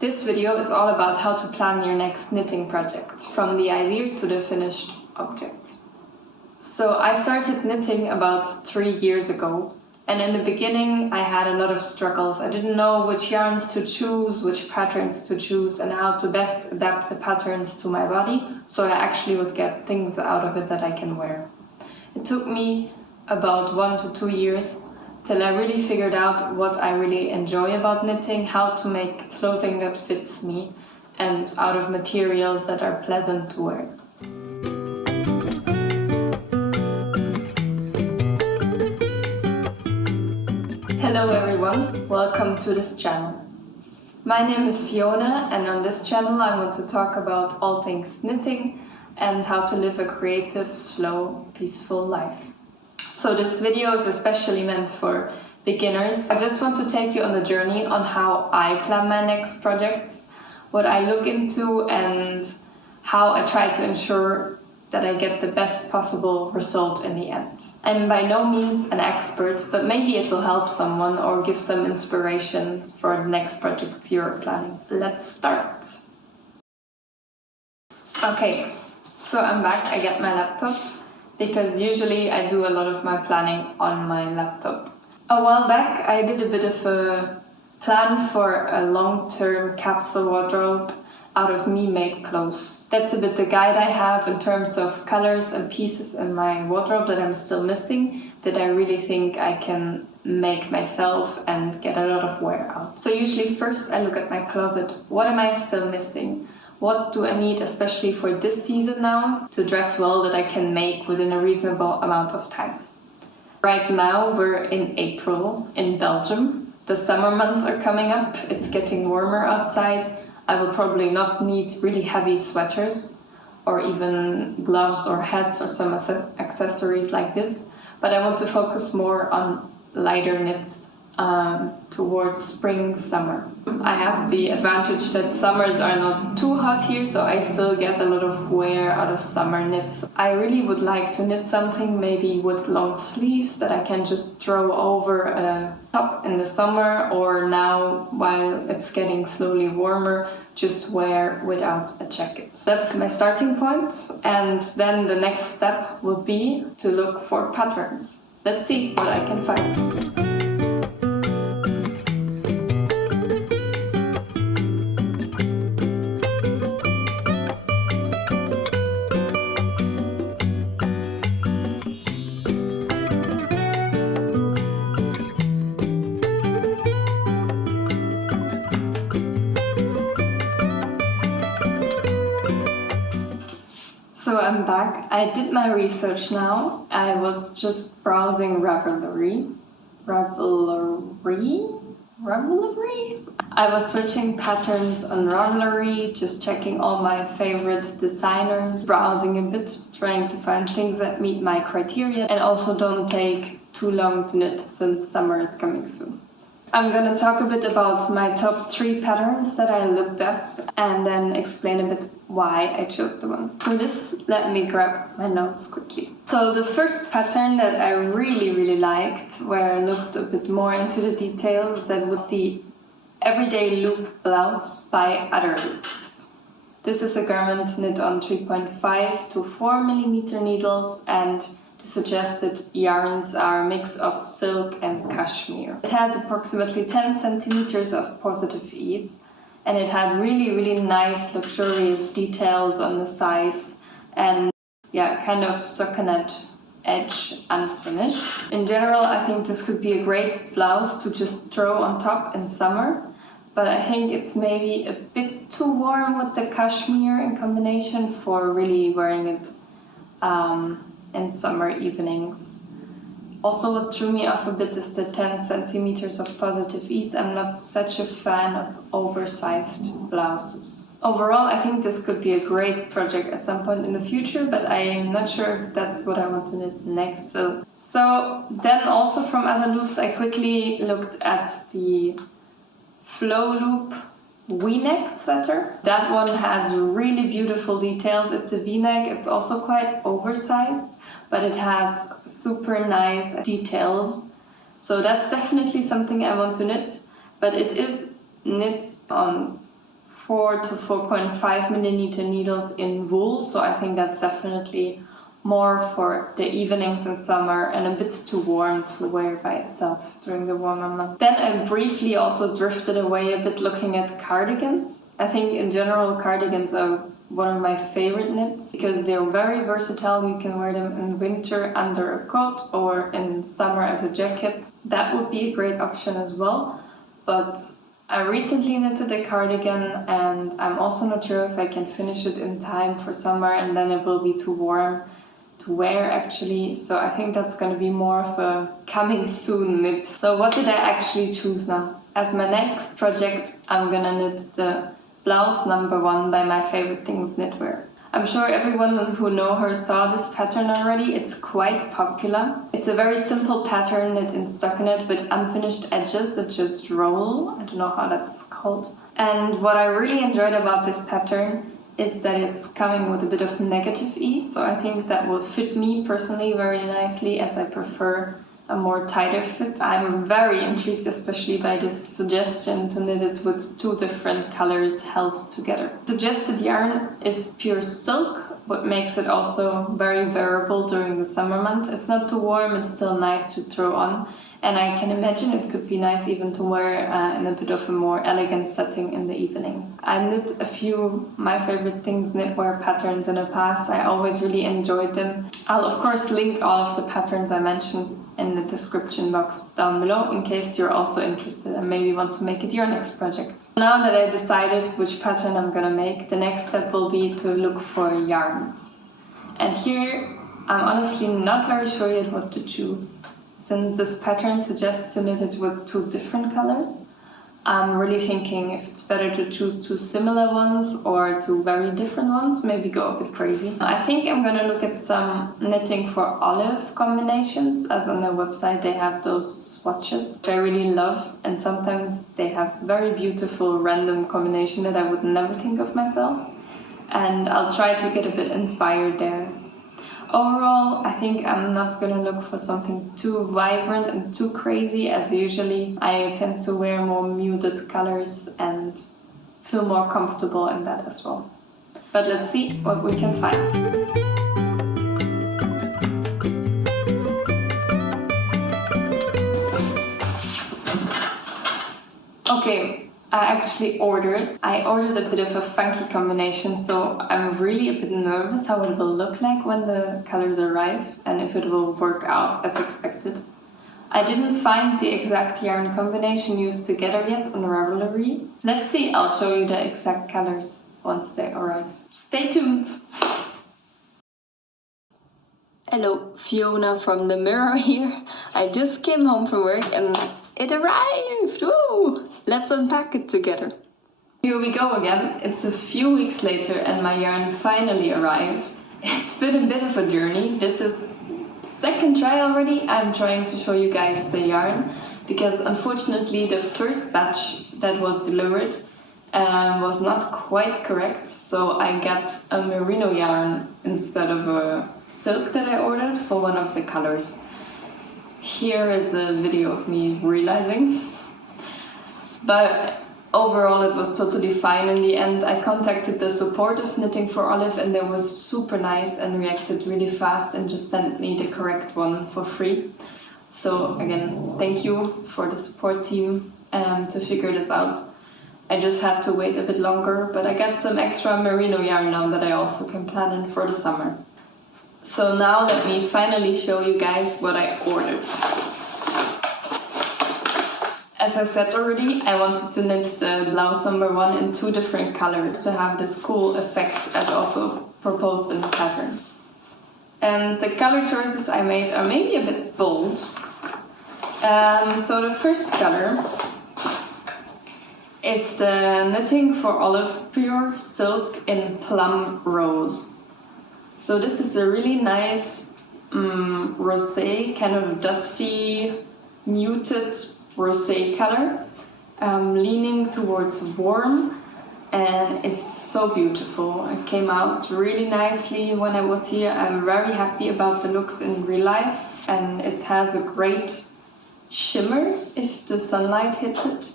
This video is all about how to plan your next knitting project, from the idea to the finished object. So I started knitting about 3 years ago, and in the beginning I had a lot of struggles. I didn't know which yarns to choose, which patterns to choose, and how to best adapt the patterns to my body, so I actually would get things out of it that I can wear. It took me about 1 to 2 years till I really figured out what I really enjoy about knitting, how to make clothing that fits me and out of materials that are pleasant to wear. Hello everyone, welcome to this channel. My name is Fiona, and on this channel I want to talk about all things knitting and how to live a creative, slow, peaceful life. So this video is especially meant for beginners. I just want to take you on the journey on how I plan my next projects, what I look into, and how I try to ensure that I get the best possible result in the end. I'm by no means an expert, but maybe it will help someone or give some inspiration for the next project you're planning. Let's start. Okay, so I'm back. I get my laptop, because usually I do a lot of my planning on my laptop. A while back I did a bit of a plan for a long-term capsule wardrobe out of me-made clothes. That's a bit the guide I have in terms of colors and pieces in my wardrobe that I'm still missing, that I really think I can make myself and get a lot of wear out. So usually first I look at my closet. What am I still missing? What do I need, especially for this season now, to dress well that I can make within a reasonable amount of time? Right now we're in April in Belgium. The summer months are coming up. It's getting warmer outside. I will probably not need really heavy sweaters or even gloves or hats or some accessories like this, but I want to focus more on lighter knits towards spring, summer. I have the advantage that summers are not too hot here, so I still get a lot of wear out of summer knits. I really would like to knit something maybe with long sleeves that I can just throw over a top in the summer, or now while it's getting slowly warmer, just wear without a jacket. That's my starting point, and then the next step would be to look for patterns. Let's see what I can find. So I'm back. I did my research now. I was just browsing Ravelry. I was searching patterns on Ravelry, just checking all my favorite designers, browsing a bit, trying to find things that meet my criteria and also don't take too long to knit since summer is coming soon. I'm gonna talk a bit about my top 3 patterns that I looked at and then explain a bit why I chose the one. For this, let me grab my notes quickly. So the first pattern that I really liked, where I looked a bit more into the details, that was the Everyday Loop Blouse by Other Loops. This is a garment knit on 3.5 to 4 millimeter needles, and the suggested yarns are a mix of silk and cashmere. It has approximately 10 centimeters of positive ease, and it had really nice luxurious details on the sides and kind of stockinette edge unfinished. In general, I think this could be a great blouse to just throw on top in summer, but I think it's maybe a bit too warm with the cashmere in combination for really wearing it in summer evenings. Also, what threw me off a bit is the 10 centimeters of positive ease. I'm not such a fan of oversized blouses. Overall, I think this could be a great project at some point in the future, but I'm not sure if that's what I want to knit next. So then also from Other Loops, I quickly looked at the Flow Loop V-neck sweater. That one has really beautiful details. It's a V-neck, it's also quite oversized, but it has super nice details. So that's definitely something I want to knit, but it is knit on 4 to 4.5 millimeter needles in wool, so I think that's definitely more for the evenings in summer and a bit too warm to wear by itself during the warmer months. Then I briefly also drifted away a bit looking at cardigans. I think in general cardigans are one of my favorite knits because they're very versatile. You can wear them in winter under a coat or in summer as a jacket. That would be a great option as well. But I recently knitted a cardigan and I'm also not sure if I can finish it in time for summer, and then it will be too warm to wear actually. So I think that's going to be more of a coming soon knit. So what did I actually choose now? As my next project, I'm gonna knit the Blouse No. 1 by My Favorite Things Knitwear. I'm sure everyone who know her saw this pattern already. It's quite popular. It's a very simple pattern knit in stockinette with unfinished edges that just roll. I don't know how that's called. And what I really enjoyed about this pattern is that it's coming with a bit of negative ease. So I think that will fit me personally very nicely, as I prefer a more tighter fit. I'm very intrigued especially by this suggestion to knit it with 2 different colors held together. Suggested yarn is pure silk, what makes it also very wearable during the summer month. It's not too warm, it's still nice to throw on, and I can imagine it could be nice even to wear in a bit of a more elegant setting in the evening. I knit a few My Favorite Things knitwear patterns in the past. I always really enjoyed them. I'll of course link all of the patterns I mentioned in the description box down below in case you're also interested and maybe want to make it your next project. Now that I decided which pattern I'm gonna make, the next step will be to look for yarns. And here I'm honestly not very sure yet what to choose. Since this pattern suggests to knit it with 2 different colors, I'm really thinking if it's better to choose 2 similar ones or 2 very different ones, maybe go a bit crazy. I think I'm gonna look at some knitting for olive combinations, as on their website they have those swatches, which I really love, and sometimes they have very beautiful random combination that I would never think of myself, and I'll try to get a bit inspired there. Overall, I think I'm not gonna look for something too vibrant and too crazy, as usually I tend to wear more muted colors and feel more comfortable in that as well. But let's see what we can find. Okay. I actually ordered a bit of a funky combination, so I'm really a bit nervous how it will look like when the colors arrive and if it will work out as expected. I didn't find the exact yarn combination used together yet on Ravelry. Let's see, I'll show you the exact colors once they arrive. Stay tuned! Hello, Fiona from the mirror here. I just came home from work and it arrived! Woo! Let's unpack it together. Here we go again. It's a few weeks later and my yarn finally arrived. It's been a bit of a journey. This is second try already. I'm trying to show you guys the yarn because unfortunately the first batch that was delivered was not quite correct. So I got a merino yarn instead of a silk that I ordered for one of the colors. Here is a video of me realizing. But overall it was totally fine in the end. I contacted the support of Knitting for Olive and they were super nice and reacted really fast and just sent me the correct one for free. So again, thank you for the support team to figure this out. I just had to wait a bit longer, but I got some extra merino yarn now that I also can plan in for the summer. So now let me finally show you guys what I ordered. As I said already, I wanted to knit the Blouse No. 1 in 2 different colors to have this cool effect as also proposed in the pattern. And the color choices I made are maybe a bit bold. So the first color is the Knitting for Olive Pure Silk in Plum Rose. So this is a really nice rosé, kind of dusty, muted rosé color, leaning towards warm, and it's so beautiful. It came out really nicely when I was here. I'm very happy about the looks in real life, and it has a great shimmer if the sunlight hits it.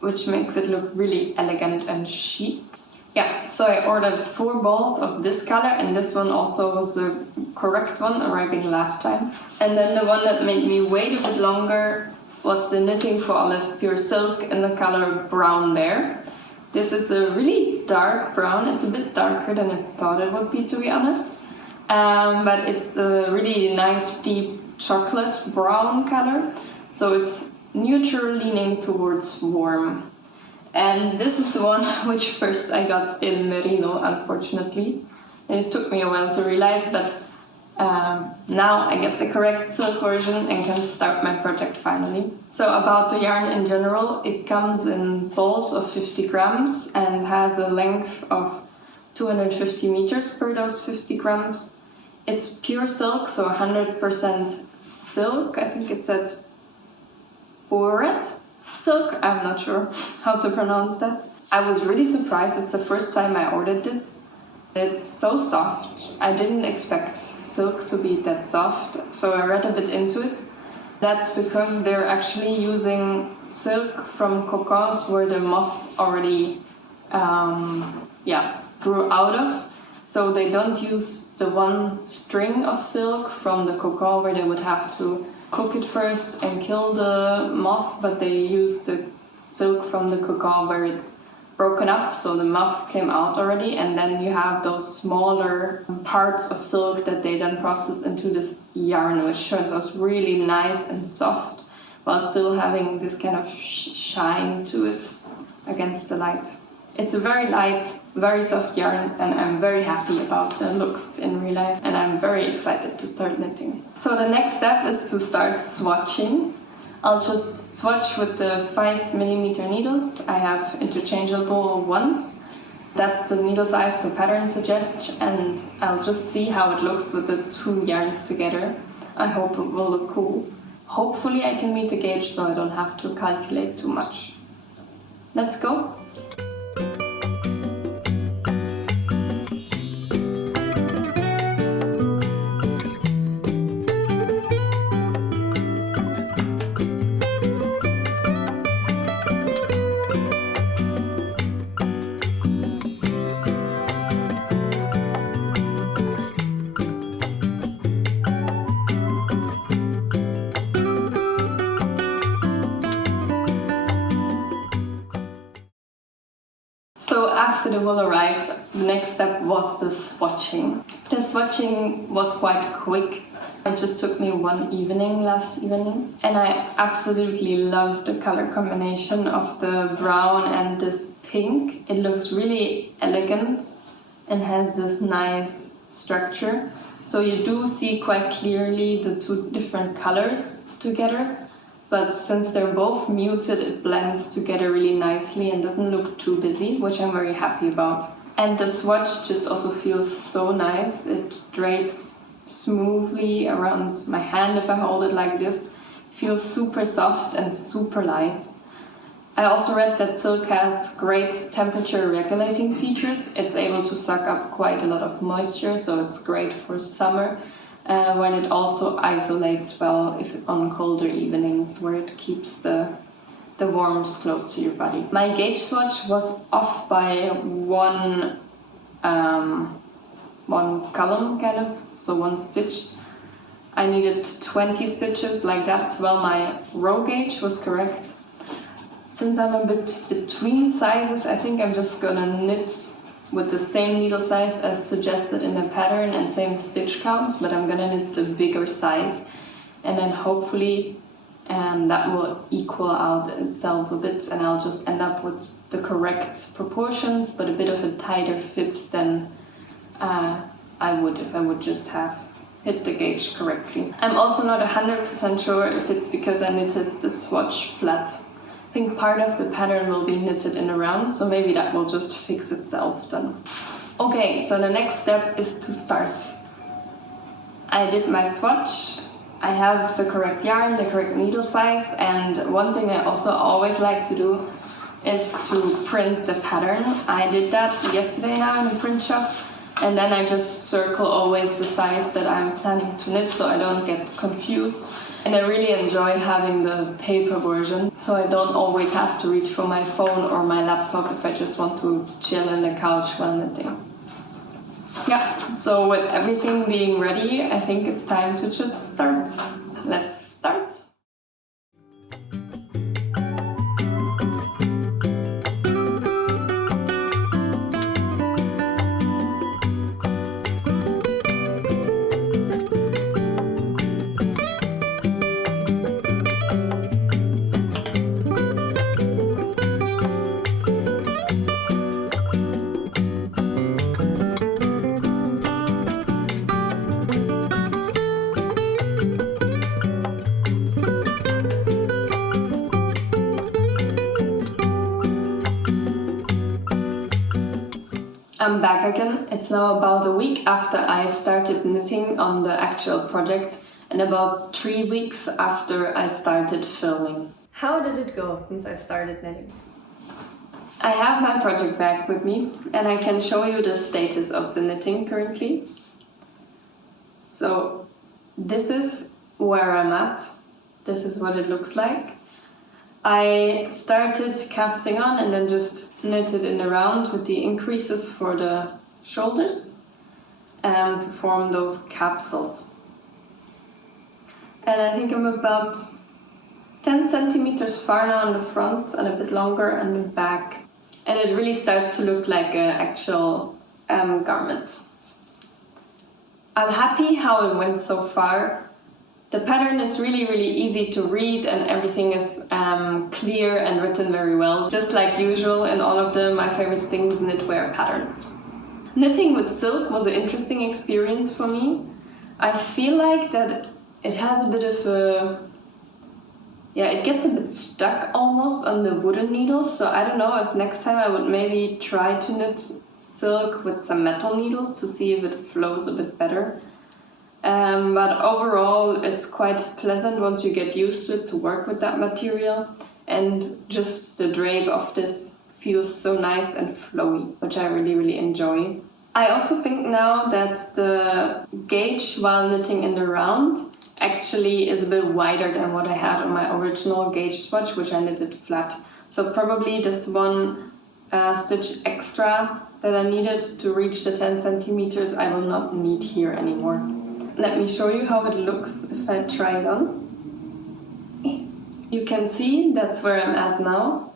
which makes it look really elegant and chic. Yeah, so I ordered 4 balls of this color, and this one also was the correct one, arriving last time. And then the one that made me wait a bit longer was the Knitting for Olive Pure Silk in the color Brown Bear. This is a really dark brown. It's a bit darker than I thought it would be, to be honest. But it's a really nice deep chocolate brown color. So it's neutral leaning towards warm. And this is the one which first I got in merino, unfortunately. And it took me a while to realize, but now I get the correct silk version and can start my project finally. So about the yarn in general, it comes in balls of 50 grams and has a length of 250 meters per those 50 grams. It's pure silk, so 100% silk. I think it's at Boret silk. I'm not sure how to pronounce that. I was really surprised. It's the first time I ordered this. It's so soft. I didn't expect silk to be that soft, so I read a bit into it. That's because they're actually using silk from cocoons where the moth already grew out of. So they don't use the one string of silk from the cocoon where they would have to cook it first and kill the moth, but they use the silk from the cocoon where it's broken up, so the moth came out already, and then you have those smaller parts of silk that they then process into this yarn, which turns out really nice and soft while still having this kind of shine to it against the light. It's a very light, very soft yarn, and I'm very happy about the looks in real life, and I'm very excited to start knitting. So the next step is to start swatching. I'll just swatch with the 5mm needles. I have interchangeable ones. That's the needle size the pattern suggests, and I'll just see how it looks with the 2 yarns together. I hope it will look cool. Hopefully I can meet the gauge so I don't have to calculate too much. Let's go! So after the wool arrived, the next step was the swatching. The swatching was quite quick. It just took me one evening last evening. And I absolutely love the color combination of the brown and this pink. It looks really elegant and has this nice structure. So you do see quite clearly the 2 different colors together. But since they're both muted, it blends together really nicely and doesn't look too busy, which I'm very happy about. And the swatch just also feels so nice. It drapes smoothly around my hand if I hold it like this. It feels super soft and super light. I also read that silk has great temperature regulating features. It's able to suck up quite a lot of moisture, so it's great for summer. When it also isolates well on colder evenings, where it keeps the warmth close to your body. My gauge swatch was off by one column, kind of, so 1 stitch. I needed 20 stitches like that, while my row gauge was correct. Since I'm a bit between sizes, I think I'm just gonna knit with the same needle size as suggested in the pattern and same stitch counts, but I'm gonna knit the bigger size, and then hopefully that will equal out itself a bit, and I'll just end up with the correct proportions but a bit of a tighter fit than I would if I would just have hit the gauge correctly. I'm also not 100% sure if it's because I knitted the swatch flat. I think part of the pattern will be knitted in a round, so maybe that will just fix itself then. Okay, so the next step is to start. I did my swatch. I have the correct yarn, the correct needle size, and one thing I also always like to do is to print the pattern. I did that yesterday now in the print shop, and then I just circle always the size that I'm planning to knit so I don't get confused. And I really enjoy having the paper version, so I don't always have to reach for my phone or my laptop if I just want to chill on the couch while knitting. Yeah, so with everything being ready, I think it's time to just start. Let's start! I'm back again. It's now about a week after I started knitting on the actual project and about 3 weeks after I started filming. How did it go since I started knitting? I have my project bag with me and I can show you the status of the knitting currently. So this is where I'm at. This is what it looks like. I started casting on and then just knitted in the round with the increases for the shoulders to form those capsules. And I think I'm about 10 centimeters far now on the front and a bit longer on the back. And it really starts to look like an actual garment. I'm happy how it went so far. The pattern is really easy to read and everything is clear and written very well. Just like usual in all of my favorite things knitwear patterns. Knitting with silk was an interesting experience for me. I feel like that it has a bit of a... yeah, it gets a bit stuck almost on the wooden needles, so I don't know if next time I would maybe try to knit silk with some metal needles to see if it flows a bit better. But overall it's quite pleasant once you get used to it to work with that material, and just the drape of this feels so nice and flowy, which I really enjoy. I also think now that the gauge while knitting in the round actually is a bit wider than what I had on my original gauge swatch, which I knitted flat. So probably this one stitch extra that I needed to reach the 10 centimeters I will not need here anymore. Let me show you how it looks if I try it on. You can see that's where I'm at now.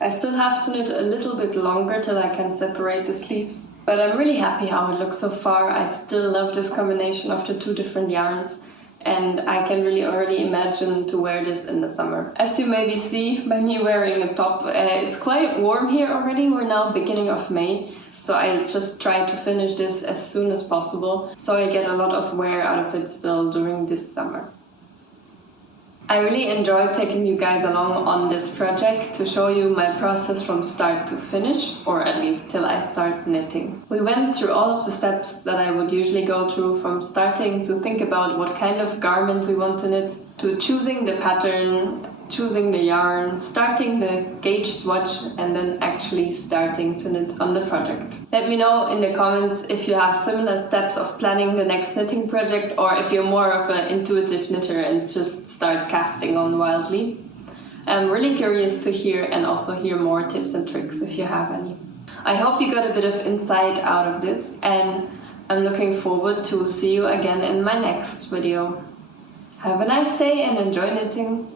I still have to knit a little bit longer till I can separate the sleeves, but I'm really happy how it looks so far. I still love this combination of the two different yarns, and I can really already imagine to wear this in the summer. As you maybe see by me wearing a top, it's quite warm here already. We're now beginning of May, so I just try to finish this as soon as possible, so I get a lot of wear out of it still during this summer. I really enjoyed taking you guys along on this project to show you my process from start to finish, or at least till I start knitting. We went through all of the steps that I would usually go through, from starting to think about what kind of garment we want to knit, to choosing the pattern, choosing the yarn, starting the gauge swatch, and then actually starting to knit on the project. Let me know in the comments if you have similar steps of planning the next knitting project, or if you're more of an intuitive knitter and just start casting on wildly. I'm really curious to hear, and also hear more tips and tricks if you have any. I hope you got a bit of insight out of this, and I'm looking forward to see you again in my next video. Have a nice day and enjoy knitting!